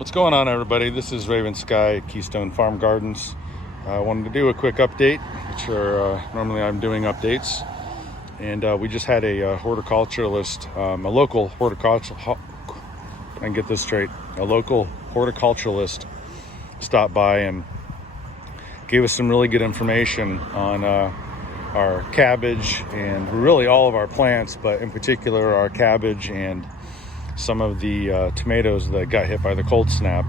What's going on, everybody? This is RavenSky at Keystone Farm Gardens. I wanted to do a quick update, which are normally I'm doing updates, and we just had a horticulturalist, a local horticulturalist. I can get this straight. A local horticulturalist stopped by and gave us some really good information on our cabbage and really all of our plants, but in particular our cabbage and some of the tomatoes that got hit by the cold snap.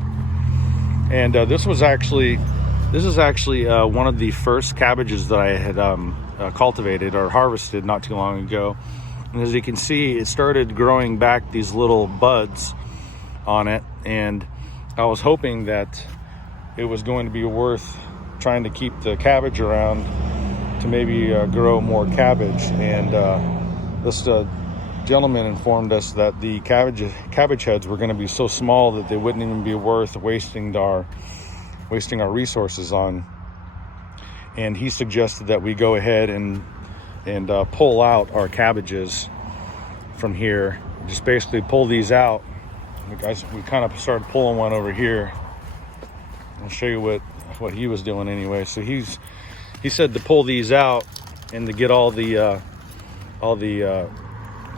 And this is actually one of the first cabbages that I had cultivated or harvested not too long ago. And as you can see, it started growing back these little buds on it, and I was hoping that it was going to be worth trying to keep the cabbage around to maybe grow more cabbage. And this gentleman informed us that the cabbage heads were going to be so small that they wouldn't even be worth wasting our resources on. And he suggested that we go ahead and pull out our cabbages from here. Just basically pull these out. We kind of started pulling one over here. I'll show you what he was doing anyway. So he said to pull these out and to get all the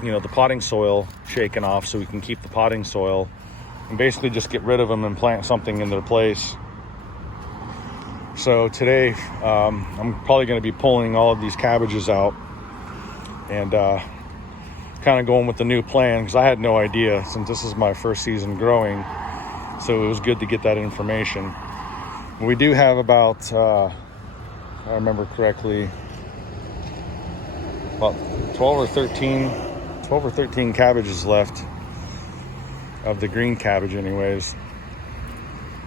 the potting soil shaken off, so we can keep the potting soil and basically just get rid of them and plant something in their place. So today I'm probably going to be pulling all of these cabbages out and kind of going with the new plan, because I had no idea, since this is my first season growing. So it was good to get that information. We do have about if I remember correctly, about 12 or 13 cabbages left of the green cabbage anyways.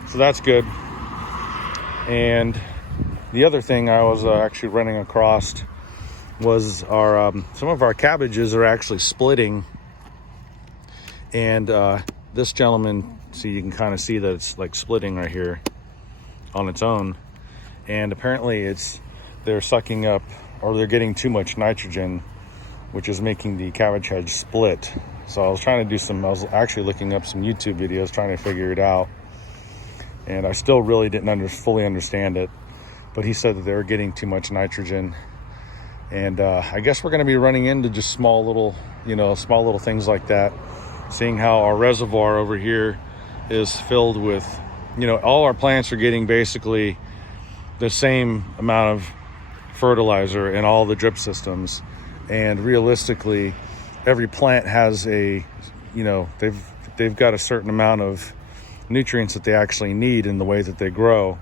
So that's good. And the other thing I was actually running across was our some of our cabbages are actually splitting. And this gentleman, see, you can kind of see that it's like splitting right here on its own. And apparently they're sucking up, or they're getting too much nitrogen, which is making the cabbage hedge split. So I was actually looking up some YouTube videos trying to figure it out, and I still really didn't fully understand it. But he said that they were getting too much nitrogen, and I guess we're going to be running into just small little things like that. Seeing how our reservoir over here is filled with, all our plants are getting basically the same amount of fertilizer in all the drip systems. And realistically, every plant has they've got a certain amount of nutrients that they actually need in the way that they grow.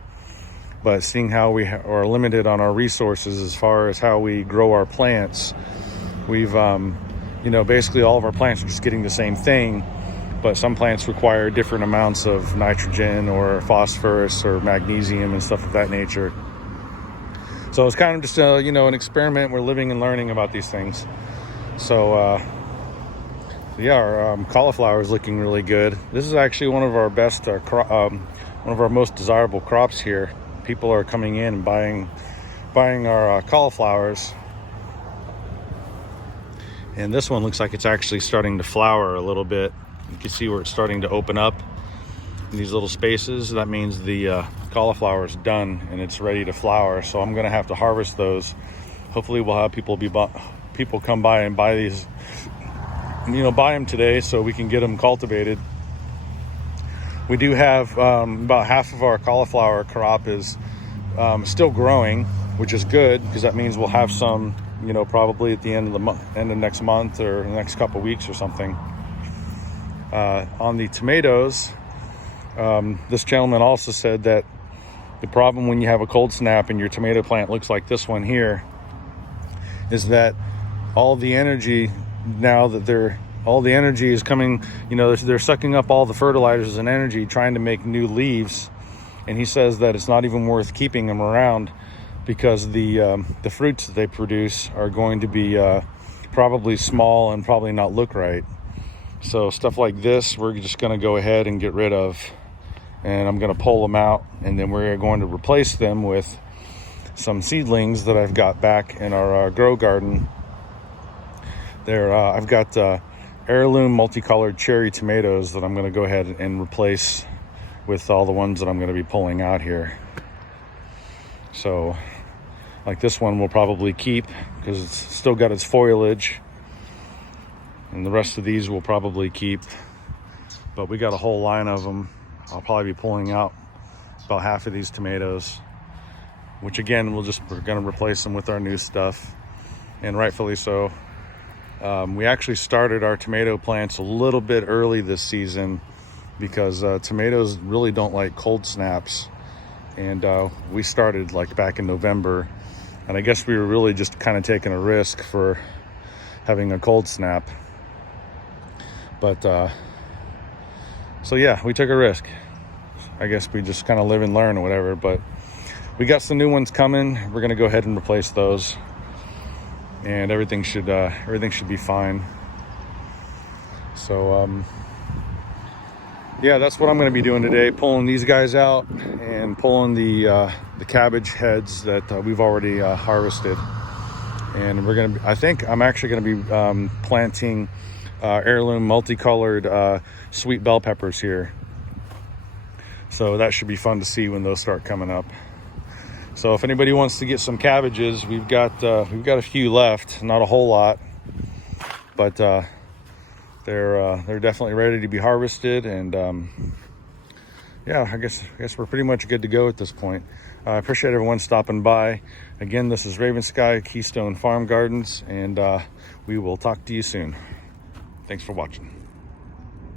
But seeing how we are limited on our resources as far as how we grow our plants, we've basically all of our plants are just getting the same thing, but some plants require different amounts of nitrogen or phosphorus or magnesium and stuff of that nature. So it's kind of just an experiment. We're living and learning about these things. So our cauliflower is looking really good. This is actually one of our best one of our most desirable crops here. People are coming in and buying our cauliflowers. And this one looks like it's actually starting to flower a little bit. You can see where it's starting to open up in these little spaces. That means the cauliflower is done and it's ready to flower. So I'm going to have to harvest those. Hopefully we'll have people come by and buy these, buy them today so we can get them cultivated. We do have about half of our cauliflower crop is still growing, which is good, because that means we'll have some, probably at the end of next month or the next couple weeks or something. On the tomatoes, this gentleman also said that the problem when you have a cold snap and your tomato plant looks like this one here is that all the energy is coming, they're sucking up all the fertilizers and energy trying to make new leaves. And he says that it's not even worth keeping them around, because the fruits that they produce are going to be probably small and probably not look right. So stuff like this, we're just going to go ahead and get rid of. And I'm going to pull them out, and then we're going to replace them with some seedlings that I've got back in our grow garden. I've got heirloom multicolored cherry tomatoes that I'm going to go ahead and replace with all the ones that I'm going to be pulling out here. So like this one we'll probably keep because it's still got its foliage, and the rest of these we'll probably keep, but we got a whole line of them. I'll probably be pulling out about half of these tomatoes, which again we're going to replace them with our new stuff, and rightfully so. We actually started our tomato plants a little bit early this season because tomatoes really don't like cold snaps, and we started like back in November, and I guess we were really just kind of taking a risk for having a cold snap. But so yeah, we took a risk. I guess we just kind of live and learn or whatever, but we got some new ones coming. We're going to go ahead and replace those, and everything should be fine. So yeah, that's what I'm going to be doing today, pulling these guys out and pulling the cabbage heads that we've already harvested. And I think I'm actually going to be planting heirloom multicolored sweet bell peppers here. So that should be fun to see when those start coming up. So if anybody wants to get some cabbages, we've got a few left, not a whole lot, but they're definitely ready to be harvested. And yeah, I guess we're pretty much good to go at this point. I appreciate everyone stopping by. Again, this is RavenSky Keystone Farm Gardens, and we will talk to you soon. Thanks for watching.